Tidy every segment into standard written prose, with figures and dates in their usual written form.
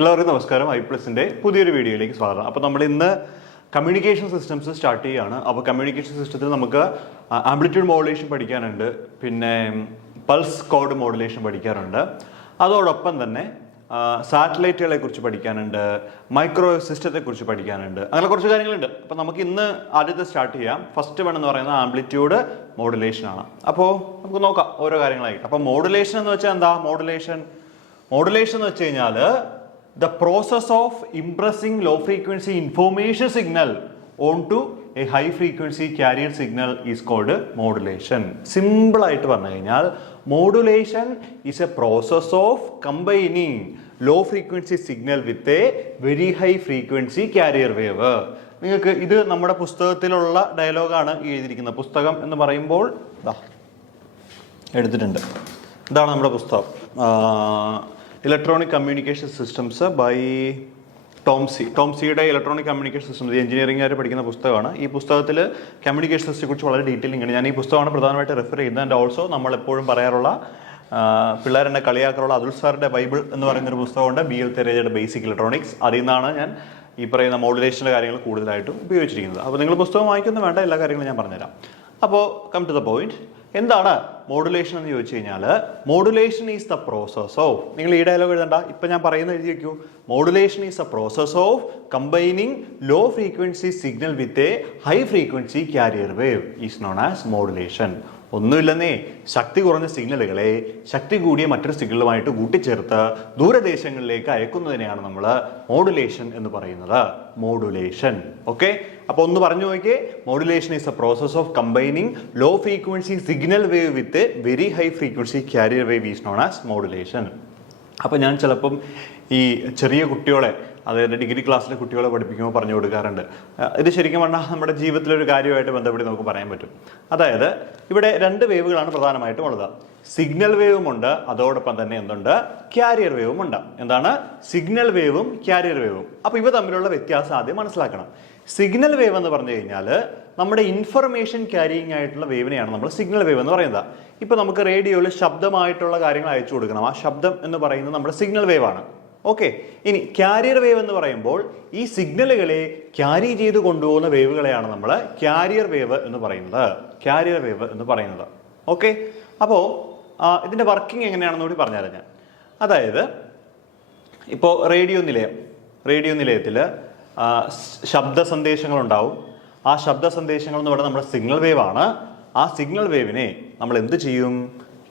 എല്ലാവർക്കും നമസ്കാരം. ഐപ്ലസിൻ്റെ പുതിയൊരു വീഡിയോയിലേക്ക് സ്വാഗതം. അപ്പോൾ നമ്മൾ ഇന്ന് കമ്മ്യൂണിക്കേഷൻ സിസ്റ്റംസ് സ്റ്റാർട്ട് ചെയ്യുകയാണ്. അപ്പോൾ കമ്മ്യൂണിക്കേഷൻ സിസ്റ്റത്തിൽ നമുക്ക് ആംപ്ലിറ്റ്യൂഡ് മോഡുലേഷൻ പഠിക്കാനുണ്ട്, പിന്നെ പൾസ് കോഡ് മോഡുലേഷൻ പഠിക്കാറുണ്ട്. അതോടൊപ്പം തന്നെ സാറ്റലൈറ്റുകളെ കുറിച്ച് പഠിക്കാനുണ്ട്, മൈക്രോ സിസ്റ്റത്തെക്കുറിച്ച് പഠിക്കാനുണ്ട്, അങ്ങനെ കുറച്ച് കാര്യങ്ങളുണ്ട്. അപ്പോൾ നമുക്ക് ഇന്ന് ആദ്യത്തെ സ്റ്റാർട്ട് ചെയ്യാം. ഫസ്റ്റ് വൺ എന്ന് പറയുന്നത് ആംപ്ലിറ്റ്യൂഡ് മോഡുലേഷൻ ആണ്. അപ്പോൾ നമുക്ക് നോക്കാം ഓരോ കാര്യങ്ങളായിട്ട്. അപ്പോൾ മോഡുലേഷൻ എന്ന് വെച്ചാൽ എന്താ? മോഡുലേഷൻ എന്ന് വെച്ച് കഴിഞ്ഞാൽ the process of impressing low frequency information signal onto a high frequency carrier signal is called modulation. Simple ആയിട്ട് പറഞ്ഞു കഴിഞ്ഞാൽ modulation is a process of combining low frequency signal with a very high frequency carrier wave. നിങ്ങൾക്ക് ഇത് നമ്മുടെ പുസ്തകത്തിലുള്ള ഡയലോഗാണ് എഴുതിയിരിക്കുന്നത്. പുസ്തകം എന്ന് പറയുമ്പോൾ എടുത്തിട്ടുണ്ട്. ഇതാണ് നമ്മുടെ പുസ്തകം, ഇലക്ട്രോണിക് കമ്മ്യൂണിക്കേഷൻ സിസ്റ്റംസ് ബൈ ടോംസിയുടെ ഇലക്ട്രോണിക് കമ്മ്യൂണിക്കേഷൻ സിസ്റ്റംസ് എഞ്ചിനീയറിംഗുകാർ പഠിക്കുന്ന പുസ്തകമാണ്. ഈ പുസ്തകത്തിൽ കമ്മ്യൂണിക്കേഷൻ സിസ്റ്റത്തെ കുറിച്ച് വളരെ ഡീറ്റെയിലിംഗ് ആണ്. ഞാൻ ഈ പുസ്തകമാണ് പ്രധാനമായിട്ട് റെഫർ ചെയ്യുന്നത്. ആൻഡ് ഓൾസോ നമ്മൾ എപ്പോഴും പറയാറുള്ള പിള്ളേരെന്നെ കളിയാക്കാറുള്ള അതുൽ സാറിൻ്റെ ബൈബിൾ എന്ന് പറയുന്നൊരു പുസ്തകമുണ്ട്, BL തെരേജയുടെ ബേസിക് ഇലക്ട്രോണിക്സ്. അതിൽ നിന്നാണ് ഞാൻ ഈ പറയുന്ന മോഡുലേഷൻ്റെ കാര്യങ്ങൾ കൂടുതലായിട്ടും ഉപയോഗിച്ചിരിക്കുന്നത്. അപ്പോൾ നിങ്ങൾ പുസ്തകം വായിക്കൊന്നും വേണ്ട, എല്ലാ കാര്യങ്ങളും ഞാൻ പറഞ്ഞുതരാം. അപ്പോൾ കം ടു ദ പോയിന്റ്. എന്താണ് മോഡുലേഷൻ എന്ന് ചോദിച്ചു കഴിഞ്ഞാൽ, modulation is the process of, നിങ്ങൾ ഈ ഡയലോഗ് എഴുതണ്ട, ഇപ്പം ഞാൻ പറയുന്നത് എഴുതി വയ്ക്കൂ. Modulation is the process of combining low frequency signal with a high frequency carrier wave is known as modulation. ഒന്നുമില്ലെന്നേ, ശക്തി കുറഞ്ഞ സിഗ്നലുകളെ ശക്തി കൂടിയ മറ്റൊരു സിഗ്നലുമായിട്ട് കൂട്ടിച്ചേർത്ത് ദൂരദേശങ്ങളിലേക്ക് അയക്കുന്നതിനെയാണ് നമ്മൾ മോഡുലേഷൻ എന്ന് പറയുന്നത്. മോഡുലേഷൻ. ഓക്കെ, അപ്പോൾ ഒന്ന് പറഞ്ഞു നോക്കിയേ. Modulation is a process of combining low frequency signal wave with very high frequency carrier wave is known as modulation. അപ്പോൾ ഞാൻ ചിലപ്പം ഈ ചെറിയ കുട്ടികളെ, അതായത് ഡിഗ്രി ക്ലാസ്സിലെ കുട്ടികളെ പഠിപ്പിക്കുമ്പോൾ പറഞ്ഞു കൊടുക്കാറുണ്ട്. ഇത് ശരിക്കും പറഞ്ഞാൽ നമ്മുടെ ജീവിതത്തിലൊരു കാര്യമായിട്ട് ബന്ധപ്പെട്ട് നമുക്ക് പറയാൻ പറ്റും. അതായത് ഇവിടെ രണ്ട് വേവുകളാണ് പ്രധാനമായിട്ടും ഉള്ളത്. സിഗ്നൽ വേവും ഉണ്ട്, അതോടൊപ്പം തന്നെ എന്തുണ്ട്? ക്യാരിയർ വേവും ഉണ്ട്. എന്താണ്? സിഗ്നൽ വേവും ക്യാരിയർ വേവും. അപ്പോൾ ഇവ തമ്മിലുള്ള വ്യത്യാസം ആദ്യം മനസ്സിലാക്കണം. സിഗ്നൽ വേവ് എന്ന് പറഞ്ഞു കഴിഞ്ഞാൽ നമ്മുടെ ഇൻഫർമേഷൻ ക്യാരിയിങ് ആയിട്ടുള്ള വേവിനെയാണ് നമ്മൾ സിഗ്നൽ വേവ് എന്ന് പറയുന്നത്. ഇപ്പോൾ നമുക്ക് റേഡിയോയിൽ ശബ്ദമായിട്ടുള്ള കാര്യങ്ങൾ അയച്ചു കൊടുക്കണം. ആ ശബ്ദം എന്ന് പറയുന്നത് നമ്മുടെ സിഗ്നൽ വേവ് ആണ്. ഓക്കെ, ഇനി ക്യാരിയർ വേവ് എന്ന് പറയുമ്പോൾ ഈ സിഗ്നലുകളെ ക്യാരി ചെയ്ത് കൊണ്ടുപോകുന്ന വേവുകളെയാണ് നമ്മൾ ക്യാരിയർ വേവ് എന്ന് പറയുന്നത്. ഓക്കെ, അപ്പോൾ ഇതിൻ്റെ വർക്കിംഗ് എങ്ങനെയാണെന്ന് കൂടി പറഞ്ഞുതരാം ഞാൻ. അതായത് ഇപ്പോൾ റേഡിയോ നിലയത്തിൽ ശബ്ദ സന്ദേശങ്ങളുണ്ടാവും. ആ ശബ്ദ സന്ദേശങ്ങൾ എന്ന് പറയുന്നത് നമ്മുടെ സിഗ്നൽ വേവ് ആണ്. ആ സിഗ്നൽ വേവിനെ നമ്മൾ എന്ത് ചെയ്യും?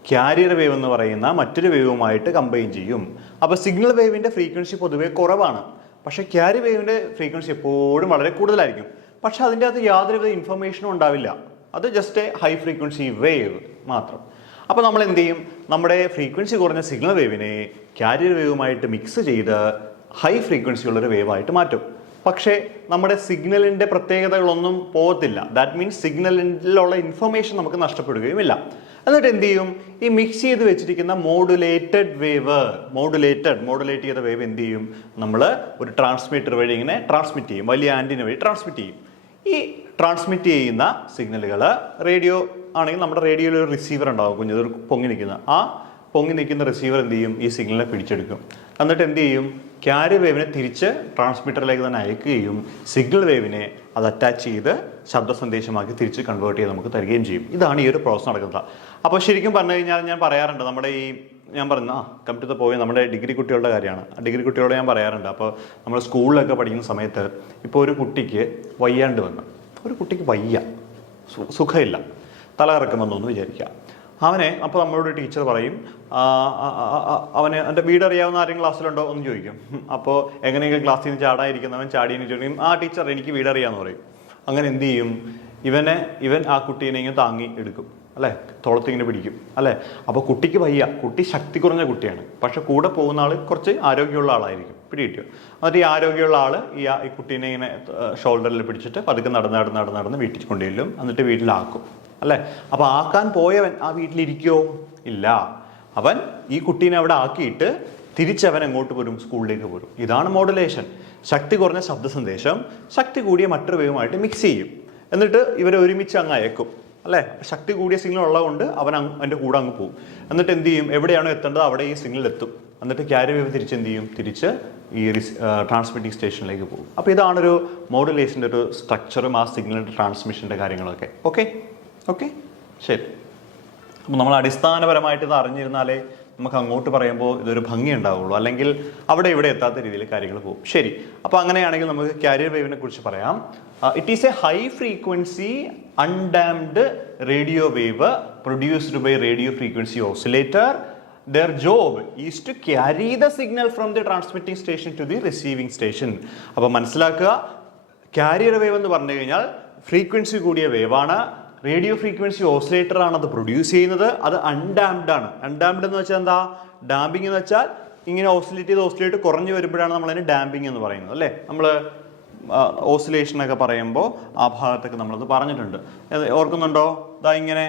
ക്യാരിയർ വേവ് എന്ന് പറയുന്ന മറ്റൊരു വേവുമായിട്ട് കമ്പൈൻ ചെയ്യും. അപ്പോൾ സിഗ്നൽ വേവിൻ്റെ ഫ്രീക്വൻസി പൊതുവെ കുറവാണ്, പക്ഷേ ക്യാരിയർ വേവിൻ്റെ ഫ്രീക്വൻസി എപ്പോഴും വളരെ കൂടുതലായിരിക്കും. പക്ഷെ അതിൻ്റെ അകത്ത് യാതൊരുവിധ ഇൻഫർമേഷനും ഉണ്ടാവില്ല. അത് just A high frequency wave മാത്രം. അപ്പോൾ നമ്മൾ എന്ത് ചെയ്യും? നമ്മുടെ ഫ്രീക്വൻസി കുറഞ്ഞ സിഗ്നൽ വേവിനെ ക്യാരിയർ വേവുമായിട്ട് മിക്സ് ചെയ്ത് ഹൈ ഫ്രീക്വൻസി ഉള്ളൊരു വേവായിട്ട് മാറ്റും. പക്ഷേ നമ്മുടെ സിഗ്നലിൻ്റെ പ്രത്യേകതകളൊന്നും പോകത്തില്ല. ദാറ്റ് മീൻസ് സിഗ്നലിലുള്ള ഇൻഫർമേഷൻ നമുക്ക് നഷ്ടപ്പെടുകയുമില്ല. എന്നിട്ട് എന്ത് ചെയ്യും? ഈ മിക്സ് ചെയ്ത് വെച്ചിരിക്കുന്ന മോഡുലേറ്റ് ചെയ്ത വേവ് എന്ത് ചെയ്യും? നമ്മൾ ഒരു ട്രാൻസ്മിറ്റർ വഴി ഇങ്ങനെ ട്രാൻസ്മിറ്റ് ചെയ്യും, വലിയ ആൻറ്റിന വഴി ട്രാൻസ്മിറ്റ് ചെയ്യും. ഈ ട്രാൻസ്മിറ്റ് ചെയ്യുന്ന സിഗ്നലുകൾ റേഡിയോ ആണെങ്കിൽ നമ്മുടെ റേഡിയോയിൽ ഒരു റിസീവർ ഉണ്ടാകും, കുഞ്ഞത് പൊങ്ങി നിൽക്കുന്ന റിസീവർ എന്ത് ചെയ്യും? ഈ സിഗ്നലിനെ പിടിച്ചെടുക്കും. എന്നിട്ട് എന്ത് ചെയ്യും? ക്യാരിയർ വേവിനെ തിരിച്ച് ട്രാൻസ്മിറ്ററിലേക്ക് തന്നെ അയക്കുകയും സിഗ്നൽ വേവിനെ അത് അറ്റാച്ച് ചെയ്ത് ശബ്ദ സന്ദേശമാക്കി തിരിച്ച് കൺവേർട്ട് ചെയ്ത് നമുക്ക് തരികയും ചെയ്യും. ഇതാണ് ഈ ഒരു പ്രോസസ് നടക്കുന്നത്. അപ്പോൾ ശരിക്കും പറഞ്ഞു കഴിഞ്ഞാൽ ഞാൻ പറയാറുണ്ട്, നമ്മുടെ ഞാൻ പറഞ്ഞ കം ടു ദ പോയിന്റ്, നമ്മുടെ ഡിഗ്രി കുട്ടികളുടെ കാര്യമാണ്. ഡിഗ്രി കുട്ടികളോട് ഞാൻ പറയാറുണ്ട്. അപ്പോൾ നമ്മൾ സ്കൂളിലൊക്കെ പഠിക്കുന്ന സമയത്ത് ഇപ്പോൾ ഒരു കുട്ടിക്ക് വയ്യാണ്ട് വന്നു, ഒരു കുട്ടിക്ക് സുഖമില്ല, തലകറക്കം വന്നു എന്ന് വിചാരിക്കുക. അപ്പോൾ നമ്മളോട് ടീച്ചർ പറയും, എൻ്റെ വീട് അറിയാവുന്ന ആരെങ്കിലും ക്ലാസ്സിലുണ്ടോ എന്ന് ചോദിക്കും. അപ്പോൾ എങ്ങനെയൊക്കെ ക്ലാസ്സിൽ നിന്ന് ചാടാതിരിക്കുന്നവൻ ചാടിയെന്ന് ചോദിക്കും, ടീച്ചർ എനിക്ക് വീട് അറിയാമെന്ന് പറയും. അങ്ങനെ എന്ത് ചെയ്യും? ഇവൻ ആ കുട്ടീനെ ഇങ്ങനെ താങ്ങി എടുക്കും, അല്ലേ? തോളത്തിങ്ങനെ പിടിക്കും, അല്ലേ? അപ്പോൾ കുട്ടിക്ക് കുട്ടി ശക്തി കുറഞ്ഞ കുട്ടിയാണ്, പക്ഷെ കൂടെ പോകുന്ന ആൾ കുറച്ച് ആരോഗ്യമുള്ള ആളായിരിക്കും. പിടികിട്ടിയോ? എന്നിട്ട് ഈ ആരോഗ്യമുള്ള ആൾ ഈ കുട്ടീനെ ഇങ്ങനെ ഷോൾഡറിൽ പിടിച്ചിട്ട് പതുക്കെ നടന്ന് വീട്ടിൽ കൊണ്ടുവരും. എന്നിട്ട് വീട്ടിലാക്കും, അല്ലേ? അപ്പോൾ ആക്കാൻ പോയവൻ ആ വീട്ടിലിരിക്കുമോ? ഇല്ല. അവൻ ഈ കുട്ടീനെ അവിടെ ആക്കിയിട്ട് തിരിച്ചവൻ എങ്ങോട്ട് പോരും? സ്കൂളിലേക്ക് പോരും. ഇതാണ് മോഡുലേഷൻ. ശക്തി കുറഞ്ഞ ശബ്ദ സന്ദേശം ശക്തി കൂടിയ മറ്റൊരു വേവുമായിട്ട് മിക്സ് ചെയ്യും. എന്നിട്ട് ഇവരെ ഒരുമിച്ച് അങ്ങ് അയക്കും, അല്ലേ? ശക്തി കൂടിയ സിഗ്നൽ ഉള്ളതുകൊണ്ട് അവൻ അതിൻ്റെ കൂടെ അങ്ങ് പോകും. എന്നിട്ട് എന്ത് ചെയ്യും? എവിടെയാണോ എത്തേണ്ടത് അവിടെ ഈ സിഗ്നൽ എത്തും. എന്നിട്ട് ക്യാരി വേവ് തിരിച്ച് എന്ത് ചെയ്യും? തിരിച്ച് ഈ ട്രാൻസ്മിറ്റിംഗ് സ്റ്റേഷനിലേക്ക് പോകും. അപ്പോൾ ഇതാണൊരു മോഡുലേഷൻ്റെ ഒരു സ്ട്രക്ചറും ആ സിഗ്നൽ ട്രാൻസ്മിഷൻ്റെ കാര്യങ്ങളൊക്കെ. ഓക്കെ ഓക്കെ ശരി. അപ്പോൾ നമ്മൾ അടിസ്ഥാനപരമായിട്ട് ഇത് അറിഞ്ഞിരുന്നാലേ നമുക്ക് അങ്ങോട്ട് പറയുമ്പോൾ ഇതൊരു ഭംഗി ഉണ്ടാവുള്ളൂ, അല്ലെങ്കിൽ അവിടെ ഇവിടെ എത്താത്ത രീതിയിൽ കാര്യങ്ങൾ പോകും. ശരി, അപ്പോൾ അങ്ങനെയാണെങ്കിൽ നമുക്ക് കാരിയർ വേവിനെ കുറിച്ച് പറയാം. It is a high frequency undamped radio wave produced by radio frequency oscillator. Their job is to carry the signal from the transmitting station to the receiving station. അപ്പോൾ മനസ്സിലാക്കുക, കാരിയർ വേവ് എന്ന് പറഞ്ഞു കഴിഞ്ഞാൽ frequency കൂടിയ വേവാണ്. Radio frequency oscillator ആണ് അത് produce ചെയ്യുന്നത്. അത് അൺഡാംഡ് ആണ്. അൺഡാംഡ് എന്ന് വെച്ചാൽ എന്താ? ഡാമ്പിംഗ് എന്ന് വെച്ചാൽ ഇങ്ങനെ ഓസിലേറ്റ് കുറഞ്ഞു വരുമ്പോഴാണ് നമ്മളതിന് ഡാമ്പിംഗ് എന്ന് പറയുന്നത് അല്ലേ. നമ്മൾ ഓസിലേഷനൊക്കെ പറയുമ്പോൾ ആ ഭാഗത്തൊക്കെ നമ്മളത് പറഞ്ഞിട്ടുണ്ട്. ഓർക്കുന്നുണ്ടോ? ഇതാ ഇങ്ങനെ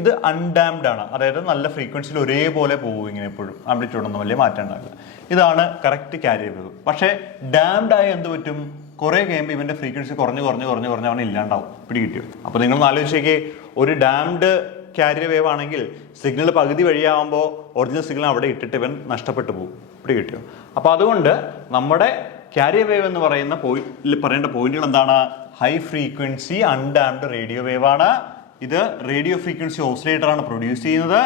ഇത് അൺഡാംഡ് ആണ്, അതായത് നല്ല ഫ്രീക്വൻസിയിൽ ഒരേപോലെ പോകും ഇങ്ങനെ എപ്പോഴും, ആംപ്ലിറ്റ്യൂഡൊന്നും വലിയ മാറ്റം ഉണ്ടാവില്ല. ഇതാണ് കറക്റ്റ് കാരിയർ വേവ്. പക്ഷേ ഡാംഡ് ആയ എന്ത് പറ്റും? കുറേ കഴിയുമ്പോൾ ഇവൻ്റെ ഫ്രീക്വൻസി കുറഞ്ഞ് അവൻ ഇല്ലാണ്ടാവും. പിടികിട്ടിയോ? അപ്പോൾ നിങ്ങൾ ആലോചിച്ചേക്ക്, ഒരു ഡാംഡ് കാരിയർ വേവ് ആണെങ്കിൽ സിഗ്നൽ പകുതി വഴിയാകുമ്പോൾ ഒറിജിനൽ സിഗ്നൽ അവിടെ ഇട്ടിട്ട് ഇവൻ നഷ്ടപ്പെട്ടു പോകും. പിടികിട്ടിയോ? അപ്പോൾ അതുകൊണ്ട് നമ്മുടെ കാരിയർ വേവ് എന്ന് പറയേണ്ട പോയിന്റുകൾ എന്താണ്? High frequency undamped radio wave ആണ്. ഇത് റേഡിയോ ഫ്രീക്വൻസി ഓസിലേറ്റർ ആണ് പ്രൊഡ്യൂസ് ചെയ്യുന്നത്.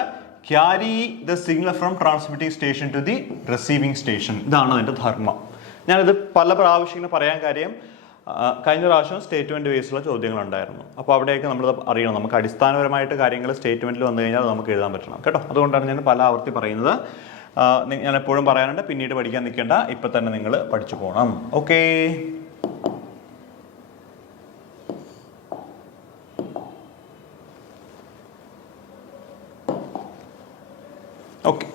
Carry the signal from transmitting station to the receiving station. ഇതാണ് അതിൻ്റെ ധർമ്മം. ഞാനിത് പല പ്രാവശ്യം പറയാൻ കാര്യം, കഴിഞ്ഞ പ്രാവശ്യം സ്റ്റേറ്റ്മെന്റ് ബേസിലുള്ള ചോദ്യങ്ങളുണ്ടായിരുന്നു. അപ്പോൾ അവിടെയൊക്കെ നമ്മൾ അറിയണം, നമുക്ക് അടിസ്ഥാനപരമായിട്ട് കാര്യങ്ങൾ സ്റ്റേറ്റ്മെന്റിൽ വന്നു കഴിഞ്ഞാൽ അത് നമുക്ക് എഴുതാൻ പറ്റണം കേട്ടോ. അതുകൊണ്ടാണ് ഞാൻ പല ആവർത്തി പറയുന്നത്. ഞാൻ എപ്പോഴും പറയാറുണ്ട്, പിന്നീട് പഠിക്കാൻ നിൽക്കേണ്ട, ഇപ്പം തന്നെ നിങ്ങൾ പഠിച്ചു പോകണം. Okay, okay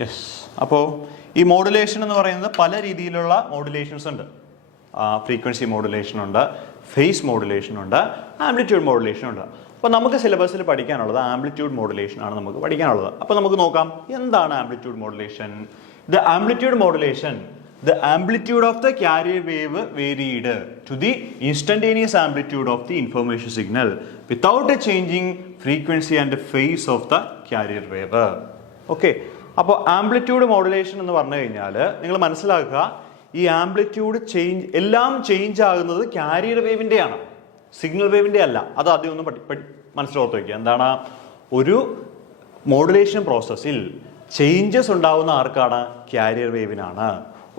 yes. അപ്പോൾ ഈ മോഡുലേഷൻ എന്ന് പറയുന്നത് പല രീതിയിലുള്ള മോഡുലേഷൻസ് ഉണ്ട്. ഫ്രീക്വൻസി മോഡുലേഷൻ ഉണ്ട്, ഫേസ് മോഡുലേഷൻ ഉണ്ട്, ആംപ്ലിറ്റ്യൂഡ് മോഡുലേഷൻ ഉണ്ട്. അപ്പോൾ നമുക്ക് സിലബസിൽ പഠിക്കാനുള്ളത് ആംപ്ലിറ്റ്യൂഡ് മോഡുലേഷൻ ആണ് നമുക്ക് പഠിക്കാനുള്ളത്. അപ്പോൾ നമുക്ക് നോക്കാം എന്താണ് amplitude modulation. The amplitude modulation, the amplitude of the carrier wave varied to the instantaneous amplitude of the information signal without changing frequency and phase of the carrier wave. Okay, അപ്പോൾ amplitude modulation എന്ന് പറഞ്ഞു കഴിഞ്ഞാൽ നിങ്ങൾ മനസ്സിലാക്കുക, ഈ amplitude എല്ലാം change ആകുന്നത് carrier വേവിൻ്റെയാണ്, signal വേവിൻ്റെ അല്ല. അത് ആദ്യം ഒന്ന് മനസ്സിലോർത്ത് വയ്ക്കുക. എന്താണ്? ഒരു മോഡുലേഷൻ പ്രോസസ്സിൽ ചേഞ്ചസ് ഉണ്ടാവുന്ന ആർക്കാണ്? കാരിയർ വേവിനാണ്.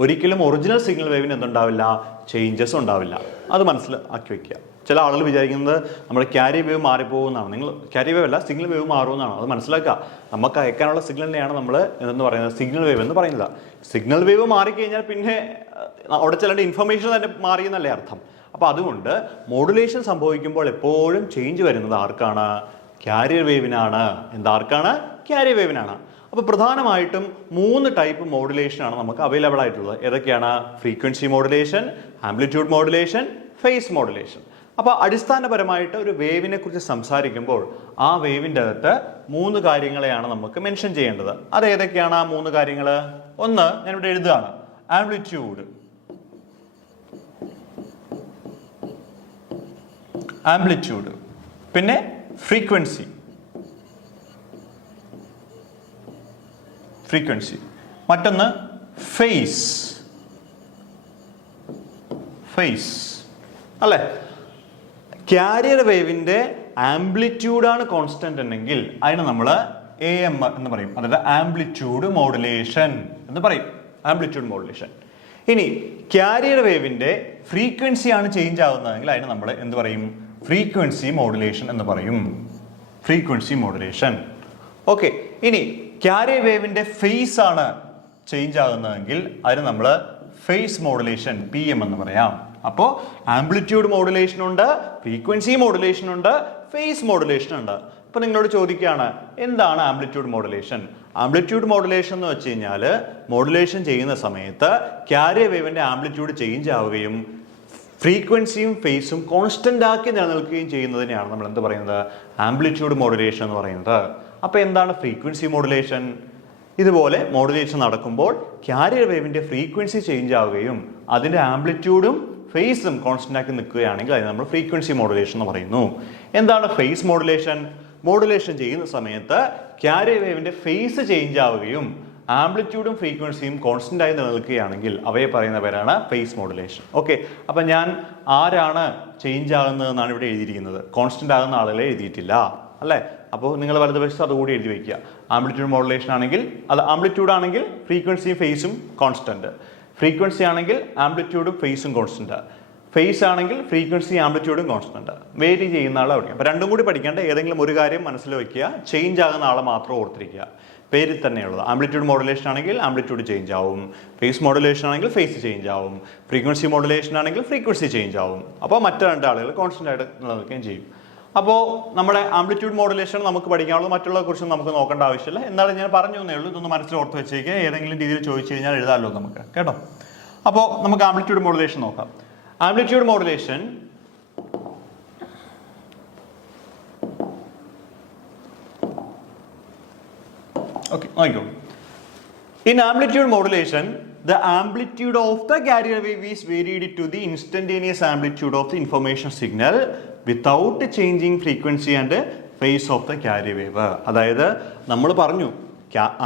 ഒരിക്കലും ഒറിജിനൽ സിഗ്നൽ വേവിന് എന്തുണ്ടാവില്ല? ചേഞ്ചസ് ഉണ്ടാവില്ല. അത് മനസ്സിലാക്കി വെക്കുക. ചില ആളുകൾ വിചാരിക്കുന്നത് നമ്മുടെ കാരിയർ വേവ് മാറിപ്പോകുന്നതാണ്. നിങ്ങൾ കാരിയർ വേവ് അല്ല, സിഗ്നൽ വേവ് മാറുമെന്നാണ്. അത് മനസ്സിലാക്കുക. നമുക്ക് അയക്കാനുള്ള സിഗ്നലിനെയാണ് നമ്മൾ എന്ന് പറയുന്നത് സിഗ്നൽ വേവ് എന്ന് പറയുന്നത്. സിഗ്നൽ വേവ് മാറിക്കഴിഞ്ഞാൽ പിന്നെ അവിടെ ചില ഇൻഫർമേഷൻ തന്നെ മാറിയെന്നല്ലേ അർത്ഥം. അപ്പോൾ അതുകൊണ്ട് മോഡുലേഷൻ സംഭവിക്കുമ്പോൾ എപ്പോഴും ചേഞ്ച് വരുന്നത് ആർക്കാണ്? കാരിയർ വേവിനാണ്. എന്താർക്കാണ്? കാരിയർ വേവിനാണ്. അപ്പോൾ പ്രധാനമായിട്ടും 3 ടൈപ്പ് മോഡുലേഷനാണ് നമുക്ക് അവൈലബിൾ ആയിട്ടുള്ളത്. ഏതൊക്കെയാണ്? Frequency modulation, amplitude modulation, face modulation. അപ്പോൾ അടിസ്ഥാനപരമായിട്ട് ഒരു വേവിനെ കുറിച്ച് സംസാരിക്കുമ്പോൾ ആ വേവിൻ്റെ അകത്ത് 3 കാര്യങ്ങളെയാണ് നമുക്ക് മെൻഷൻ ചെയ്യേണ്ടത്. അത് ഏതൊക്കെയാണ് ആ 3 കാര്യങ്ങൾ? ഒന്ന് ഞാനിവിടെ എഴുതുകയാണ്, ആംപ്ലിറ്റ്യൂഡ്, പിന്നെ ഫ്രീക്വൻസി, മറ്റൊന്ന് ഫേസ് അല്ലേ. കാരിയർ വേവിൻ്റെ ആംപ്ലിറ്റ്യൂഡാണ് കോൺസ്റ്റന്റ് ഉണ്ടെങ്കിൽ അതിന് നമ്മൾ AM എന്ന് പറയും, അതായത് ആംപ്ലിറ്റ്യൂഡ് മോഡുലേഷൻ എന്ന് പറയും, ആംപ്ലിറ്റ്യൂഡ് മോഡുലേഷൻ. ഇനി കാരിയർ വേവിൻ്റെ ഫ്രീക്വൻസിയാണ് ചേഞ്ച് ആവുന്നതെങ്കിൽ അതിന് നമ്മൾ എന്ത് പറയും? ഫ്രീക്വൻസി മോഡുലേഷൻ എന്ന് പറയും, ഫ്രീക്വൻസി മോഡുലേഷൻ. ഓക്കെ, ഇനി കാരിയർ വേവിൻ്റെ ഫേസ് ആണ് ചേഞ്ച് ആകുന്നതെങ്കിൽ അതിന് നമ്മൾ ഫേസ് മോഡുലേഷൻ PM എന്ന് പറയാം. അപ്പോൾ ആംപ്ലിറ്റ്യൂഡ് മോഡുലേഷൻ ഉണ്ട്, ഫ്രീക്വൻസി മോഡുലേഷൻ ഉണ്ട്, ഫേസ് മോഡുലേഷൻ ഉണ്ട്. അപ്പോൾ നിങ്ങളോട് ചോദിക്കുകയാണ് എന്താണ് ആംപ്ലിറ്റ്യൂഡ് മോഡുലേഷൻ? ആംപ്ലിറ്റ്യൂഡ് മോഡുലേഷൻ എന്ന് വെച്ച് കഴിഞ്ഞാൽ മോഡുലേഷൻ ചെയ്യുന്ന സമയത്ത് കാരിയർ വേവിൻ്റെ ആംപ്ലിറ്റ്യൂഡ് ചേഞ്ച് ആവുകയും ഫ്രീക്വൻസിയും ഫേസും കോൺസ്റ്റന്റ് ആക്കി നിലനിൽക്കുകയും ചെയ്യുന്നതിനെയാണ് നമ്മൾ എന്ത് പറയുന്നത്? ആംപ്ലിറ്റ്യൂഡ് മോഡുലേഷൻ എന്ന് പറയുന്നത്. അപ്പോൾ എന്താണ് ഫ്രീക്വൻസി മോഡുലേഷൻ? ഇതുപോലെ മോഡുലേഷൻ നടക്കുമ്പോൾ കാരിയർ വേവിൻ്റെ ഫ്രീക്വൻസി ചേഞ്ച് ആവുകയും അതിൻ്റെ ആംപ്ലിറ്റ്യൂഡും ഫേസും കോൺസ്റ്റന്റ് ആക്കി നിൽക്കുകയാണെങ്കിൽ അതിന് നമ്മൾ ഫ്രീക്വൻസി മോഡുലേഷൻ എന്ന് പറയുന്നു. എന്താണ് ഫേസ് മോഡുലേഷൻ? മോഡുലേഷൻ ചെയ്യുന്ന സമയത്ത് കാരിയർ വേവിൻ്റെ ഫേസ് ചേഞ്ച് ആവുകയും ആംപ്ലിറ്റ്യൂഡും ഫ്രീക്വൻസിയും കോൺസ്റ്റന്റ് ആയി നിലനിൽക്കുകയാണെങ്കിൽ അവയെ പറയുന്ന പേരാണ് ഫേസ് മോഡുലേഷൻ. ഓക്കെ, അപ്പം ഞാൻ ആരാണ് ചേഞ്ച് ആകുന്നതെന്നാണ് ഇവിടെ എഴുതിയിരിക്കുന്നത്, കോൺസ്റ്റന്റ് ആകുന്ന ആളുകളെ എഴുതിയിട്ടില്ല അല്ലേ. അപ്പോൾ നിങ്ങൾ വലതുവശത്ത് അതുകൂടി എഴുതി വയ്ക്കുക. ആംപ്ലിറ്റ്യൂഡ് മോഡുലേഷൻ ആണെങ്കിൽ അത് ആംപ്ലിറ്റ്യൂഡ് ആണെങ്കിൽ ഫ്രീക്വൻസിയും ഫേസും കോൺസ്റ്റന്റ്, ഫ്രീക്വൻസി ആണെങ്കിൽ ആംപ്ലിറ്റ്യൂഡും ഫേസും കോൺസ്റ്റന്റ്, ഫേസ് ആണെങ്കിൽ ഫ്രീക്വൻസി ആംപ്ലിറ്റ്യൂഡും കോൺസ്റ്റന്റ്. വേരി ചെയ്യുന്ന ആളെ പഠിക്കാം. അപ്പോൾ രണ്ടും കൂടി പഠിക്കേണ്ട ഏതെങ്കിലും ഒരു കാര്യം മനസ്സിൽ വയ്ക്കുക, ചേഞ്ച് ആകുന്ന ആളെ മാത്രം ഓർത്തിരിക്കുക. പേരിൽ തന്നെയുള്ളത്. ആംപ്ലിറ്റ്യൂഡ് മോഡുലേഷൻ ആണെങ്കിൽ ആംപ്ലിറ്റ്യൂഡ് ചേഞ്ച് ആവും, ഫേസ് മോഡുലേഷൻ ആണെങ്കിൽ ഫേസ് ചേഞ്ച് ആവും, ഫ്രീക്വൻസി മോഡുലേഷൻ ആണെങ്കിൽ ഫ്രീക്വൻസി ചേഞ്ച് ആവും. അപ്പോൾ മറ്റു രണ്ട് ആളുകൾ കോൺസ്റ്റന്റ് ആയിട്ട് നിലനിൽക്കുകയും ചെയ്യും. അപ്പോൾ നമ്മുടെ ആംപ്ലിറ്റ്യൂഡ് മോഡുലേഷൻ നമുക്ക് പഠിക്കാനുള്ളത്, മറ്റുള്ള കുറിച്ച് നമുക്ക് നോക്കേണ്ട ആവശ്യമില്ല. എന്നാലും ഞാൻ പറഞ്ഞു തന്നേ ഉള്ളൂ, ഇതൊന്ന് മനസ്സിൽ ഓർത്ത് വെച്ചേക്കുക. ഏതെങ്കിലും രീതിയിൽ ചോദിച്ചു കഴിഞ്ഞാൽ എഴുതാമല്ലോ നമുക്ക്, കേട്ടോ. അപ്പോൾ നമുക്ക് ആംപ്ലിറ്റ്യൂഡ് മോഡുലേഷൻ നോക്കാം. ആംപ്ലിറ്റ്യൂഡ് മോഡുലേഷൻ okay, നോക്കിക്കോ. In amplitude modulation, the amplitude of the carrier wave is varied to the instantaneous amplitude of the information signal without changing frequency and phase of the carrier wave. അതായത് നമ്മൾ പറഞ്ഞു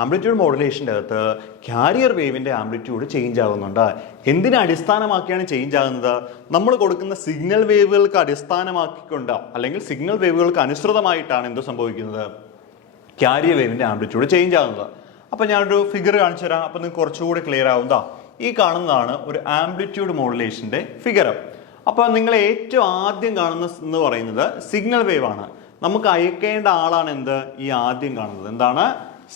amplitude മോഡുലേഷൻ്റെ അകത്ത് carrier വേവിൻ്റെ amplitude change ആകുന്നുണ്ട്. എന്തിനെ അടിസ്ഥാനമാക്കിയാണ് change ആകുന്നത്? നമ്മൾ കൊടുക്കുന്ന സിഗ്നൽ വേവുകൾക്ക് അടിസ്ഥാനമാക്കിക്കൊണ്ട് അല്ലെങ്കിൽ സിഗ്നൽ വേവുകൾക്ക് അനുസൃതമായിട്ടാണ് എന്ത് സംഭവിക്കുന്നത്? ക്യാരിയർ വേവിൻ്റെ ആംപ്ലിറ്റ്യൂഡ് ചേഞ്ച് ആകുന്നത്. അപ്പോൾ ഞാനൊരു ഫിഗർ കാണിച്ചു തരാം, അപ്പോൾ നിങ്ങൾക്ക് കുറച്ചുകൂടി ക്ലിയർ ആവുന്നതാ. ഈ കാണുന്നതാണ് ഒരു ആംപ്ലിറ്റ്യൂഡ് മോഡുലേഷൻ്റെ ഫിഗർ. അപ്പോൾ നിങ്ങൾ ഏറ്റവും ആദ്യം കാണുന്ന എന്ന് പറയുന്നത് സിഗ്നൽ വേവ് ആണ്. നമുക്ക് അയക്കേണ്ട ആളാണ് എന്ത്? ഈ ആദ്യം കാണുന്നത് എന്താണ്?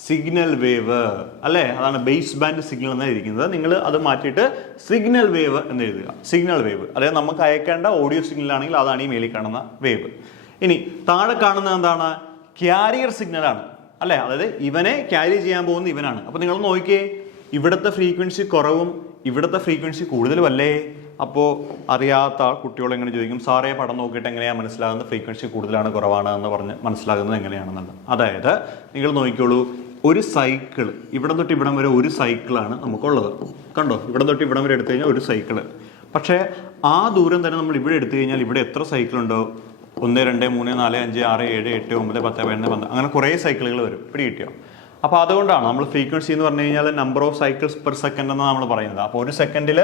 സിഗ്നൽ വേവ് അല്ലേ? അതാണ് ബേസ് ബാൻഡ് സിഗ്നൽ എന്ന് ഇരിക്കുന്നത്. നിങ്ങൾ അത് മാറ്റിയിട്ട് സിഗ്നൽ വേവ് എന്ന് എഴുതുക. സിഗ്നൽ വേവ് അതായത് നമുക്ക് അയക്കേണ്ട ഓഡിയോ സിഗ്നൽ ആണെങ്കിൽ അതാണ് ഈ മേലിൽ കാണുന്ന വേവ്. ഇനി താഴെ കാണുന്നത് എന്താണ്? ക്യാരിയർ സിഗ്നലാണ് അല്ലേ? അതായത് ഇവനെ ക്യാരി ചെയ്യാൻ പോകുന്ന ഇവനാണ്. അപ്പോൾ നിങ്ങൾ നോക്കിയേ, ഇവിടുത്തെ ഫ്രീക്വൻസി കുറവും ഇവിടുത്തെ ഫ്രീക്വൻസി കൂടുതലും അല്ലേ? അപ്പോൾ അറിയാത്ത കുട്ടികൾ എങ്ങനെ ചോദിക്കും, സാറേ പടം നോക്കിയിട്ട് എങ്ങനെയാണ് മനസ്സിലാകുന്നത് ഫ്രീക്വൻസി കൂടുതലാണ് കുറവാണ് എന്ന് പറഞ്ഞ് മനസ്സിലാകുന്നത് എങ്ങനെയാണെന്നുള്ളത്? അതായത് നിങ്ങൾ നോക്കിക്കോളൂ, ഒരു സൈക്കിൾ ഇവിടെ തൊട്ട് ഇവിടം വരെ ഒരു സൈക്കിളാണ് നമുക്കുള്ളത്. കണ്ടോ, ഇവിടെ തൊട്ട് ഇവിടം വരെ എടുത്തു കഴിഞ്ഞാൽ ഒരു സൈക്കിള്. പക്ഷേ ആ ദൂരം തന്നെ നമ്മൾ ഇവിടെ എടുത്തു കഴിഞ്ഞാൽ ഇവിടെ എത്ര സൈക്കിളുണ്ടോ? 1, 2, 3, 4, 5, 6, 7, 8, 9, 10, 11, 12 അങ്ങനെ കുറേ സൈക്കിളുകൾ വരും. പിടികിട്ടിയോ? അപ്പോൾ അതുകൊണ്ടാണ് നമ്മൾ ഫ്രീക്വൻസി എന്ന് പറഞ്ഞു കഴിഞ്ഞാൽ number of cycles per second എന്നാണ് നമ്മൾ പറയുന്നത്. അപ്പോൾ ഒരു സെക്കൻഡിൽ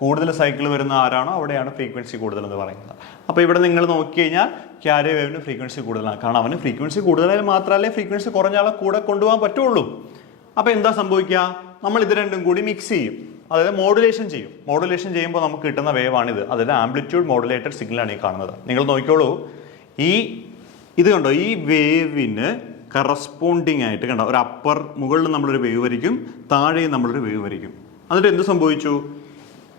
കൂടുതൽ സൈക്കിൾ വരുന്ന ആരാണോ അവിടെയാണ് ഫ്രീക്വൻസി കൂടുതലെന്ന് പറയുന്നത്. അപ്പോൾ ഇവിടെ നിങ്ങൾ നോക്കി കഴിഞ്ഞാൽ ക്യാരിയർ വേവിന് ഫ്രീക്വൻസി കൂടുതലാണ്. കാരണം അവന് ഫ്രീക്വൻസി കൂടുതലായാലും മാത്രമല്ലേ ഫ്രീക്വൻസി കുറഞ്ഞ ആളെ കൂടെ കൊണ്ടുപോകാൻ പറ്റുള്ളൂ. അപ്പോൾ എന്താ സംഭവിക്കുക? നമ്മൾ ഇത് രണ്ടും കൂടി മിക്സ് ചെയ്യും, അതായത് മോഡുലേഷൻ ചെയ്യും. മോഡുലേഷൻ ചെയ്യുമ്പോൾ നമുക്ക് കിട്ടുന്ന വേവാണിത്. അതായത് ആംപ്ലിറ്റ്യൂഡ് മോഡുലേറ്റഡ് സിഗ്നലാണ് ഈ കാണുന്നത്. നിങ്ങൾ നോക്കിക്കോളൂ, ഇത് കണ്ടോ, ഈ വേവിന് കറസ്പോണ്ടിങ് ആയിട്ട് കണ്ടോ ഒരു അപ്പർ മുകളിൽ നമ്മളൊരു വേവ് വരയ്ക്കും, താഴെയും നമ്മളൊരു വേവ് വരയ്ക്കും. എന്നിട്ട് എന്ത് സംഭവിച്ചു?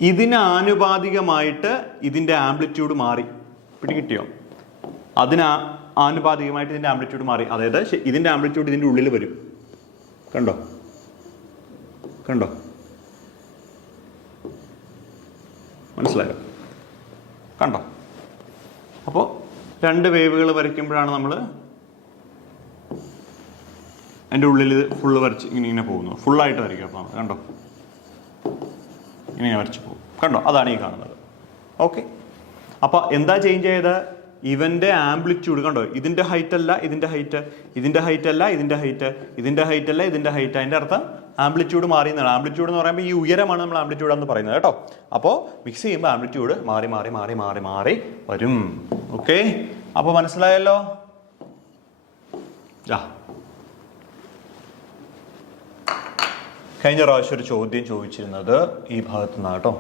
ഇതിന് ആനുപാതികമായിട്ട് ഇതിൻ്റെ ആംപ്ലിറ്റ്യൂഡ് മാറി. പിടികിട്ടിയോ? അതിന് ആനുപാതികമായിട്ട് ഇതിൻ്റെ ആംപ്ലിറ്റ്യൂഡ് മാറി. അതായത് ഇതിൻ്റെ ആംപ്ലിറ്റ്യൂഡ് ഇതിൻ്റെ ഉള്ളിൽ വരും. കണ്ടോ കണ്ടോ മനസ്സിലായോ? കണ്ടോ? അപ്പോൾ രണ്ട് വേവുകൾ വരയ്ക്കുമ്പോഴാണ് നമ്മൾ അതിൻ്റെ ഉള്ളിൽ ഫുള്ള് വരച്ച് ഇങ്ങനെ പോകുന്നത്. ഫുള്ളായിട്ട് വരയ്ക്കും. അപ്പോൾ കണ്ടോ, ഇങ്ങനെ വരച്ച് പോകും. കണ്ടോ, അതാണ് ഈ കാണുന്നത്. ഓക്കെ, അപ്പോൾ എന്താ ചേഞ്ച് ചെയ്ത്? ഇവൻ്റെ ആംപ്ലിറ്റ്യൂഡ് കണ്ടോ, ഇതിൻ്റെ ഹൈറ്റ് അല്ല ഇതിൻ്റെ ഹൈറ്റ്, ഇതിൻ്റെ ഹൈറ്റ് അല്ല ഇതിൻ്റെ ഹൈറ്റ്, ഇതിൻ്റെ ഹൈറ്റ് അല്ല ഇതിൻ്റെ ഹൈറ്റ്. അതിൻ്റെ അർത്ഥം ആംപ്ലിറ്റ്യൂഡ് മാറിയെന്നാണ്. ആംപ്ലിറ്റ്യൂഡ് എന്ന് പറയുമ്പോൾ ഈ ഉയരമാണ് നമ്മൾ ആംപ്ലിറ്റ്യൂഡ് എന്ന് പറയുന്നത് കേട്ടോ. അപ്പോൾ മിക്സ് ചെയ്യുമ്പോൾ ആംപ്ലിറ്റ്യൂഡ് മാറി മാറി മാറി മാറി മാറി വരും. ഓക്കെ, അപ്പോൾ മനസ്സിലായല്ലോ? കഴിഞ്ഞ പ്രാവശ്യം ഒരു ചോദ്യം ചോദിച്ചിരുന്നത് ഈ ഭാഗത്തു നിന്നാണ് കേട്ടോ.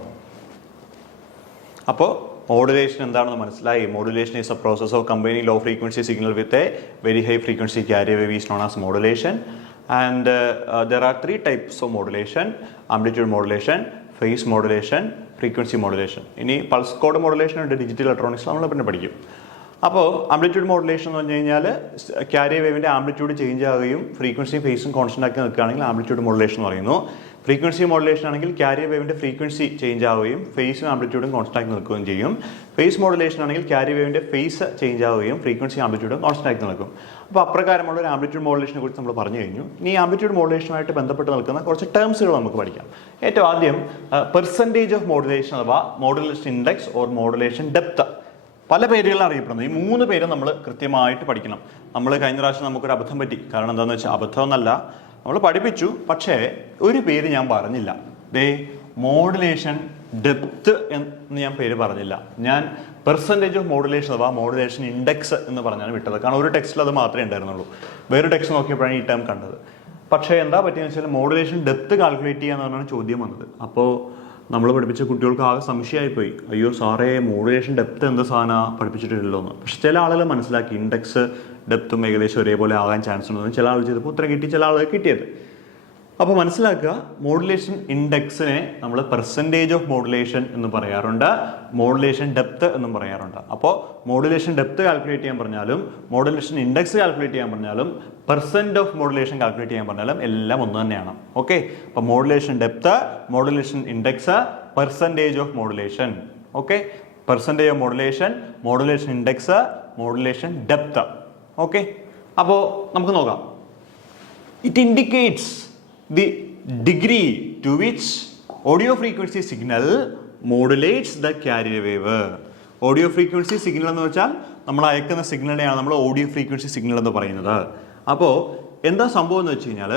അപ്പോൾ മോഡുലേഷൻ എന്താണെന്ന് മനസ്സിലായി. Modulation is a process of combining low frequency signal with a very high frequency carrier wave is known as modulation. And there are 3 types of modulation: amplitude modulation, phase modulation, frequency modulation. ഇനി pulse code modulation ഉണ്ട് digital electronics, നമ്മൾ പിന്നെ പഠിക്കും. അപ്പോൾ amplitude modulation എന്ന് പറഞ്ഞു കഴിഞ്ഞാൽ carrier വേവിൻ്റെ amplitude change ആവുകയും ഫ്രീക്വൻസിയും ഫേസും കോൺസ്റ്റന്റ് ആക്കി നിൽക്കുകയാണെങ്കിൽ ആംപ്ലിറ്റ്യൂഡ് മോഡുലേഷൻ എന്ന് പറയുന്നു. ഫ്രീക്വൻസി മോഡുലേഷൻ ആണെങ്കിൽ ക്യാരിയർ വേവിൻ്റെ ഫ്രീക്വൻസി ചേഞ്ച് ആവുകയും ഫേസും ആംപ്ലിറ്റ്യൂഡും കോൺസ്റ്റന്റ് ആക്കി നിൽക്കുകയും ചെയ്യും. ഫേസ് മോഡുലേഷൻ ആണെങ്കിൽ ക്യാരിയർ വേവിൻ്റെ ഫേസ് ചേഞ്ച് ആവുകയും ഫ്രീക്വൻസി ആംപ്ലിറ്റ്യൂഡും കോൺസ്റ്റന്റ് ആക്കി നിൽക്കും. അപ്പോൾ അപ്രകാരമുള്ള ഒരു ആംപ്ലിറ്റ്യൂഡ് മോഡുലേഷനെ കുറിച്ച് നമ്മൾ പറഞ്ഞു കഴിഞ്ഞു. ഇനി ആംപ്ലിറ്റ്യൂഡ് മോഡുലേഷനുമായിട്ട് ബന്ധപ്പെട്ട് നിൽക്കുന്ന കുറച്ച് ടേംസുകൾ നമുക്ക് പഠിക്കാം. ഏറ്റവും ആദ്യം പെർസെൻറ്റേജ് ഓഫ് മോഡുലേഷൻ അഥവാ modulation index or modulation depth, പല പേരുകൾ അറിയപ്പെടുന്നു. ഈ 3 പേരും നമ്മൾ കൃത്യമായിട്ട് പഠിക്കണം. നമ്മൾ കഴിഞ്ഞ പ്രാവശ്യം നമുക്കൊരു അബദ്ധം പറ്റി. കാരണം എന്താണെന്ന് വെച്ചാൽ അബദ്ധം എന്നല്ല, നമ്മൾ പഠിപ്പിച്ചു, പക്ഷേ ഒരു പേര് ഞാൻ പറഞ്ഞില്ല. മോഡുലേഷൻ ഡെപ്ത് എന്ന് ഞാൻ പേര് പറഞ്ഞില്ല. ഞാൻ പെർസെൻറ്റേജ് ഓഫ് മോഡുലേഷൻ അഥവാ മോഡുലേഷൻ ഇൻഡെക്സ് എന്ന് പറഞ്ഞാണ് വിട്ടത്. കാരണം ഒരു ടെക്സ്റ്റിൽ അത് മാത്രമേ ഉണ്ടായിരുന്നുള്ളൂ. വേറെ ടെക്സ്റ്റ് നോക്കിയപ്പോഴാണ് ഈ ടേം കണ്ടത്. പക്ഷേ എന്താ പറ്റിയെന്ന് വെച്ചാൽ മോഡുലേഷൻ ഡെപ്ത് കാൽക്കുലേറ്റ് ചെയ്യാന്ന് പറഞ്ഞാണ് ചോദ്യം വന്നത്. അപ്പോൾ നമ്മൾ പഠിപ്പിച്ച കുട്ടികൾക്ക് ആകെ സംശയമായിപ്പോയി. അയ്യോ സാറേ, മോഡുലേഷൻ ഡെപ്ത് എന്ത് സാധനം പഠിപ്പിച്ചിട്ടില്ലല്ലോ എന്ന്. പക്ഷെ ചില ആളുകൾ മനസ്സിലാക്കി ഇൻഡെക്സ് ഡെപ്തും ഏകദേശം ഒരേപോലെ ആകാൻ ചാൻസ് ഉണ്ടെന്ന്. ചില ആൾ ചെയ്തപ്പോൾ ഉത്തരം കിട്ടി, ചില ആളുകൾ കിട്ടിയത്. അപ്പോൾ മനസ്സിലാക്കുക, മോഡുലേഷൻ ഇൻഡെക്സിനെ നമ്മൾ പെർസെൻറ്റേജ് ഓഫ് മോഡുലേഷൻ എന്ന് പറയാറുണ്ട്, മോഡുലേഷൻ ഡെപ്ത് എന്നും പറയാറുണ്ട്. അപ്പോൾ മോഡുലേഷൻ ഡെപ്ത് കാൽക്കുലേറ്റ് ചെയ്യാൻ പറഞ്ഞാലും മോഡുലേഷൻ ഇൻഡെക്സ് കാൽക്കുലേറ്റ് ചെയ്യാൻ പറഞ്ഞാലും പെർസെൻറ്റ് ഓഫ് മോഡുലേഷൻ കാൽക്കുലേറ്റ് ചെയ്യാൻ പറഞ്ഞാലും എല്ലാം ഒന്ന് തന്നെയാണ്. ഓക്കെ, അപ്പോൾ modulation depth, modulation index, percentage of modulation. Okay, percentage of modulation, modulation index, modulation depth. Okay, അപ്പോൾ നമുക്ക് നോക്കാം. It indicates the degree to which audio frequency signal modulates the carrier wave. Audio frequency signal എന്ന് വെച്ചാൽ നമ്മൾ അയക്കുന്ന സിഗ്നലിനെയാണ് നമ്മൾ audio frequency signal എന്ന് പറയുന്നത്. അപ്പോൾ എന്താ സംഭവം എന്ന് വെച്ച് കഴിഞ്ഞാൽ,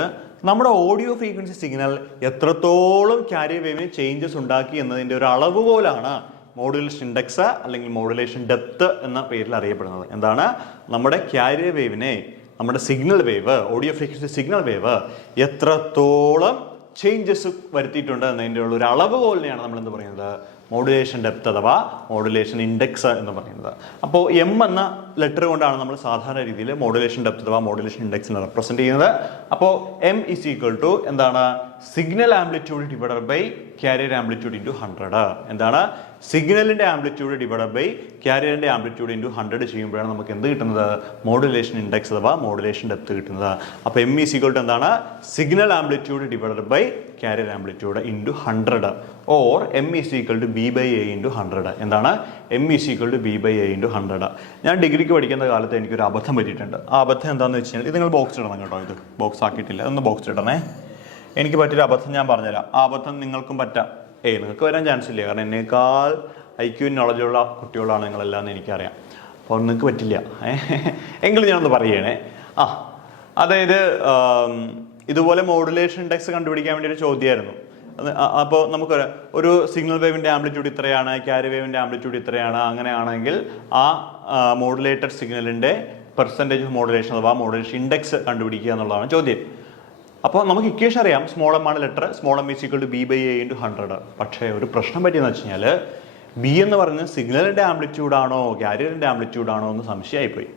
നമ്മുടെ ഓഡിയോ ഫ്രീക്വൻസി സിഗ്നൽ എത്രത്തോളം കാരിയർ വേവിന് ചേഞ്ചസ് ഉണ്ടാക്കി എന്നതിൻ്റെ ഒരു അളവുകോലാണ് മോഡുലേഷൻ ഇൻഡെക്സ് അല്ലെങ്കിൽ മോഡുലേഷൻ ഡെപ്ത് എന്ന പേരിൽ അറിയപ്പെടുന്നത്. എന്താണ്? നമ്മുടെ കാരിയർ വേവിനെ, നമ്മുടെ signal wave, audio frequency signal wave എത്രത്തോളം ചേഞ്ചസ് വരുത്തിയിട്ടുണ്ട് എന്നതിൻ്റെ ഉള്ള ഒരു അളവുകോലിനെയാണ് നമ്മൾ എന്ത് പറയുന്നത്? മോഡുലേഷൻ ഡെപ്ത് അഥവാ മോഡുലേഷൻ ഇൻഡെക്സ് എന്ന് പറയുന്നത്. അപ്പോൾ എം എന്ന ലെറ്റർ കൊണ്ടാണ് നമ്മൾ സാധാരണ രീതിയിൽ മോഡുലേഷൻ ഡെപ്ത് അഥവാ മോഡുലേഷൻ ഇൻഡെക്സിനെ റെപ്രസെൻറ്റ് ചെയ്യുന്നത്. അപ്പോൾ എം ഈസ് ഈക്വൽ ടു എന്താണ്? Signal amplitude divided by carrier amplitude into 100. എന്താണ്? സിഗ്നലിൻ്റെ ആംപ്ലിറ്റ്യൂഡ് ഡിവൈഡഡ് ബൈ കാരിയറിൻ്റെ ആംപ്ലിറ്റ്യൂഡ് ഇൻറ്റു 100 ചെയ്യുമ്പോഴാണ് നമുക്ക് എന്ത് കിട്ടുന്നത്? മോഡുലേഷൻ ഇൻഡെക്സ് അഥവാ മോഡുലേഷൻ ഡെപ്ത് കിട്ടുന്നത്. അപ്പോൾ എം ഈസ് ഈക്വൽ ടു എന്താണ്? Signal amplitude divided by carrier amplitude into 100 or M is equal to B by A into 100. എന്താണ്? M is equal to B by A into 100. ഞാൻ ഡിഗ്രിക്ക് പഠിക്കുന്ന കാലത്ത് എനിക്കൊരു അബദ്ധം പറ്റിയിട്ടുണ്ട്. ആ അബദ്ധം എന്താണെന്ന് വെച്ച് കഴിഞ്ഞാൽ, ഇത് നിങ്ങൾ ബോക്സ് ഇടണം കേട്ടോ. ഇത് ബോക്സ് ആക്കിയിട്ടില്ല, ഒന്ന് ബോക്സ് ഇടണേ. എനിക്ക് പറ്റിയൊരു അബദ്ധം ഞാൻ പറഞ്ഞുതരാം. ആ അബദ്ധം നിങ്ങൾക്കും പറ്റാം. നിങ്ങൾക്ക് വരാൻ ചാൻസ് ഇല്ല, കാരണം എന്നേക്കാൾ IQ നോളജുള്ള കുട്ടികളാണ് നിങ്ങളെല്ലാം എന്ന് എനിക്കറിയാം. അപ്പോൾ നിങ്ങൾക്ക് പറ്റില്ല. എങ്കിലും ഞാനൊന്ന് പറയണേ. അതായത് ഇതുപോലെ മോഡുലേഷൻ ഇൻഡെക്സ് കണ്ടുപിടിക്കാൻ വേണ്ടി ഒരു ചോദ്യമായിരുന്നു. അപ്പോൾ നമുക്ക് ഒരു സിഗ്നൽ വേവിൻ്റെ ആംപ്ലിറ്റ്യൂഡ് ഇത്രയാണ്, കാരിയർ വേവിൻ്റെ ആംപ്ലിറ്റ്യൂഡ് ഇത്രയാണ്. അങ്ങനെയാണെങ്കിൽ ആ മോഡുലേറ്റഡ് സിഗ്നലിൻ്റെ പെർസെൻറ്റേജ് ഓഫ് മോഡുലേഷൻ അഥവാ മോഡുലേഷൻ ഇൻഡെക്സ് കണ്ടുപിടിക്കുക എന്നുള്ളതാണ് ചോദ്യം. അപ്പോൾ നമുക്ക് ഇക്വേഷൻ അറിയാം. സ്മോൾ എം ആണ് letter, small M is equal to B by A into 100. പക്ഷേ ഒരു പ്രശ്നം പറ്റിയെന്ന് വെച്ച് കഴിഞ്ഞാൽ, ബി എന്ന് പറയുന്നത് സിഗ്നലിൻ്റെ ആംപ്ലിറ്റ്യൂഡാണോ കാരിയറിൻ്റെ ആംപ്ലിറ്റ്യൂഡാണോ എന്ന് സംശയമായിപ്പോയി.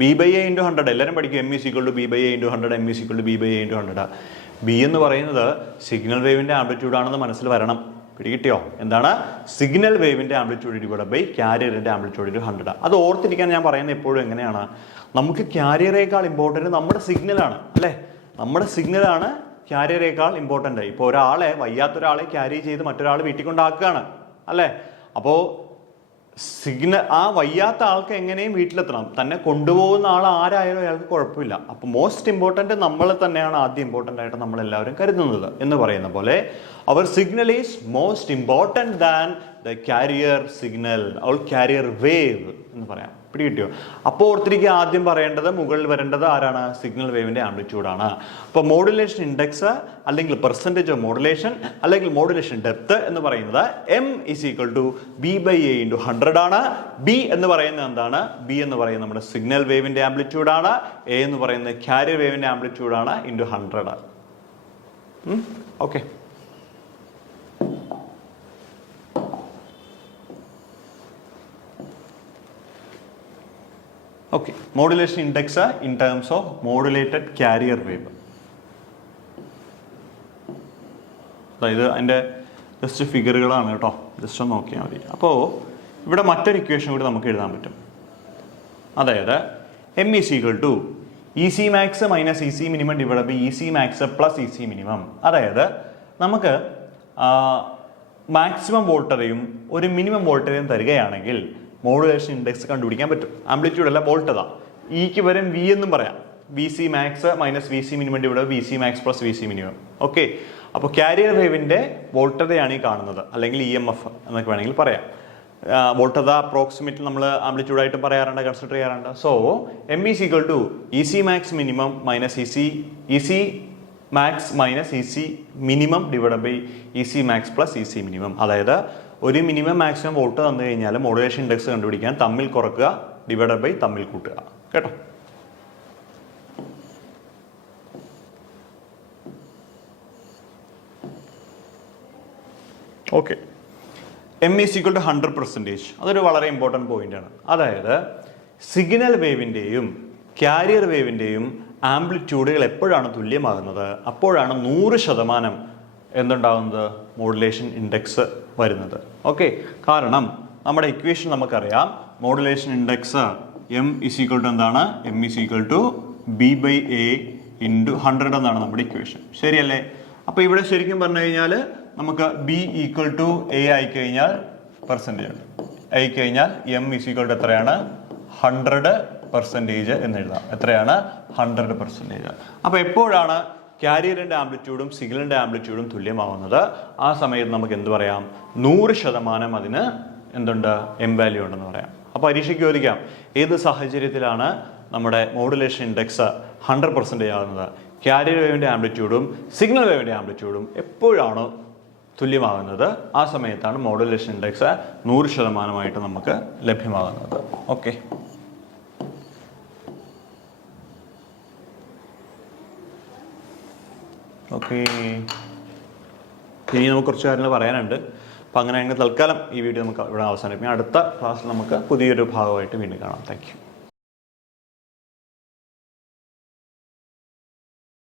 ബി ബൈ എ ഇൻറ്റു 100 എല്ലാവരും പഠിക്കും. M is equal to B by A into 100, M is equal to B by A into 100. B എന്ന് പറയുന്നത് സിഗ്നൽ വേവിൻ്റെ ആംപ്ലിറ്റ്യൂഡാണെന്ന് മനസ്സിൽ വരണം. പിടികിട്ടിയോ? എന്താണ്? സിഗ്നൽ വേവിൻ്റെ ആംപ്ലിറ്റ്യൂഡ് ഡിവൈഡ് ബൈ കാരിയറിൻ്റെ ആംപ്ലിറ്റ്യൂഡ് ഇൻറ്റു 100. അത് ഓർത്തിരിക്കാൻ ഞാൻ പറയുന്നത് എപ്പോഴും എങ്ങനെയാണ്, നമുക്ക് കാരിയറേക്കാൾ ഇമ്പോർട്ടൻറ്റ് നമ്മുടെ സിഗ്നലാണ്, അല്ലേ? നമ്മുടെ സിഗ്നലാണ് കാരിയറേക്കാൾ ഇമ്പോർട്ടൻ്റ്. ഇപ്പോൾ ഒരാളെ, വയ്യാത്തൊരാളെ ക്യാരി ചെയ്ത് മറ്റൊരാൾ വീട്ടിൽ കൊണ്ടാക്കുകയാണ്, അല്ലേ? അപ്പോൾ ആ വയ്യാത്ത ആൾക്ക് എങ്ങനെയും വീട്ടിലെത്തണം. തന്നെ കൊണ്ടുപോകുന്ന ആൾ ആരായാലും അയാൾക്ക് കുഴപ്പമില്ല. അപ്പോൾ മോസ്റ്റ് ഇമ്പോർട്ടൻറ്റ് നമ്മൾ തന്നെയാണ് ആദ്യം ഇമ്പോർട്ടൻ്റ് ആയിട്ട് നമ്മളെല്ലാവരും കരുതുന്നത് എന്ന് പറയുന്ന പോലെ, അവർ signal is most important than the carrier signal or carrier wave എന്ന് പറയാം. പിടികിട്ടിയോ? അപ്പോൾ ഓർത്തിരിക്കുക, ആദ്യം പറയേണ്ടത്, മുകളിൽ വരേണ്ടത് ആരാണ്? സിഗ്നൽ വേവിൻ്റെ ആംപ്ലിറ്റ്യൂഡാണ്. അപ്പോൾ മോഡുലേഷൻ ഇൻഡെക്സ് അല്ലെങ്കിൽ പെർസെൻറ്റേജ് ഓഫ് മോഡുലേഷൻ അല്ലെങ്കിൽ മോഡുലേഷൻ ഡെപ്ത് എന്ന് പറയുന്നത് M is equal to B by A into 100 ആണ്. ബി എന്ന് പറയുന്നത് എന്താണ്? ബി എന്ന് പറയുന്നത് നമ്മുടെ സിഗ്നൽ വേവിൻ്റെ ആംപ്ലിറ്റ്യൂഡാണ്. എ എന്ന് പറയുന്നത് കാരിയർ വേവിൻ്റെ ആംപ്ലിറ്റ്യൂഡാണ് into 100. Okay. Okay, modulation index in terms of modulated carrier wave. അതായത് അതിൻ്റെ ജസ്റ്റ് ഫിഗറുകളാണ് കേട്ടോ, ജസ്റ്റ് ഒന്ന് നോക്കിയാൽ മതി. അപ്പോൾ ഇവിടെ മറ്റൊരു ഇക്വേഷൻ കൂടി നമുക്ക് എഴുതാൻ പറ്റും. അതായത് M is equal to E C max minus E C minimum divide by E C max plus E C minimum. അതായത് നമുക്ക് മാക്സിമം വോൾട്ടറയും ഒരു മിനിമം വോൾട്ടറയും തരികയാണെങ്കിൽ മോഡുലേഷൻ ഇൻഡെക്സ് കണ്ടുപിടിക്കാൻ പറ്റും. ആംപ്ലിറ്റ്യൂഡ് അല്ല, വോൾട്ടതാ. ഇക്ക് വരും വി എന്നും പറയാം. V C max minus V C minimum divide V C max plus V C minimum. Okay. അപ്പോൾ കാരിയർ വേവിൻ്റെ വോൾട്ടതയാണ് ഈ കാണുന്നത്, അല്ലെങ്കിൽ EMF എന്നൊക്കെ വേണമെങ്കിൽ പറയാം. വോൾട്ടത അപ്രോക്സിമേറ്റ് നമ്മൾ ആംപ്ലിറ്റ്യൂഡായിട്ട് പറയാറുണ്ട്, കൺസിഡർ ചെയ്യാറുണ്ട്. So M is equal to E C max minimum minus E C max minus E C minimum divide by E C max plus E C minimum. അതായത് ഒരു മിനിമം മാക്സിമം വോൾട്ട് തന്നു കഴിഞ്ഞാൽ modulation index കണ്ടുപിടിക്കാൻ തമ്മിൽ കുറക്കുക divide by തമ്മിൽ കൂട്ടുക. കേട്ടോ? Okay. M is equal to 100%. അതൊരു വളരെ ഇമ്പോർട്ടൻറ്റ് പോയിന്റ് ആണ്. അതായത് സിഗ്നൽ വേവിൻ്റെയും ക്യാരിയർ വേവിൻ്റെയും ആംപ്ലിറ്റ്യൂഡുകൾ എപ്പോഴാണ് തുല്യമാകുന്നത്, അപ്പോഴാണ് 100% എന്തുണ്ടാകുന്നത്, മോഡുലേഷൻ ഇൻഡെക്സ് വരുന്നത്. ഓക്കെ. കാരണം നമ്മുടെ ഇക്വേഷൻ നമുക്കറിയാം, modulation index M is equal to എന്താണ്, M is equal to B by A into 100 എന്നാണ് നമ്മുടെ ഇക്വേഷൻ. ശരിയല്ലേ? അപ്പോൾ ഇവിടെ ശരിക്കും പറഞ്ഞു കഴിഞ്ഞാൽ നമുക്ക് ബി ഈക്വൽ ടു എ ആയിക്കഴിഞ്ഞാൽ പെർസെൻറ്റേജ് ഉണ്ട്, ആയിക്കഴിഞ്ഞാൽ എം ഈസ് ഈക്വൽ ടു എത്രയാണ്, 100% എന്ന് എഴുതാം. എത്രയാണ്, 100%. അപ്പോൾ എപ്പോഴാണ് ക്യാരിയറിൻ്റെ ആംപ്ലിറ്റ്യൂഡും സിഗ്നലിൻ്റെ ആംപ്ലിറ്റ്യൂഡും തുല്യമാവുന്നത്, ആ സമയത്ത് നമുക്ക് എന്ത് പറയാം, 100% അതിന് എന്തുണ്ട്, എം വാല്യൂ ഉണ്ടെന്ന് പറയാം. അപ്പോൾ പരീക്ഷയ്ക്ക് ചോദിക്കാം, ഏത് സാഹചര്യത്തിലാണ് നമ്മുടെ മോഡുലേഷൻ ഇൻഡെക്സ് 100% ആകുന്നത്, ക്യാരിയർ വേവിൻ്റെ ആംപ്ലിറ്റ്യൂഡും സിഗ്നൽ വേവിൻ്റെ ആംപ്ലിറ്റ്യൂഡും എപ്പോഴാണ് തുല്യമാകുന്നത്, ആ സമയത്താണ് മോഡുലേഷൻ ഇൻഡെക്സ് 100% നമുക്ക് ലഭ്യമാകുന്നത്. ഓക്കെ. ഓക്കെ, ഇനി നമുക്ക് കുറച്ച് കാര്യങ്ങൾ പറയാനുണ്ട്. അപ്പം അങ്ങനെയാണെങ്കിൽ തൽക്കാലം ഈ വീഡിയോ നമുക്ക് ഇവിടെ അവസാനിപ്പിക്കാം. അടുത്ത ക്ലാസ്സിൽ നമുക്ക് പുതിയൊരു ഭാഗമായിട്ട് വീണ്ടും കാണാം. Thank you.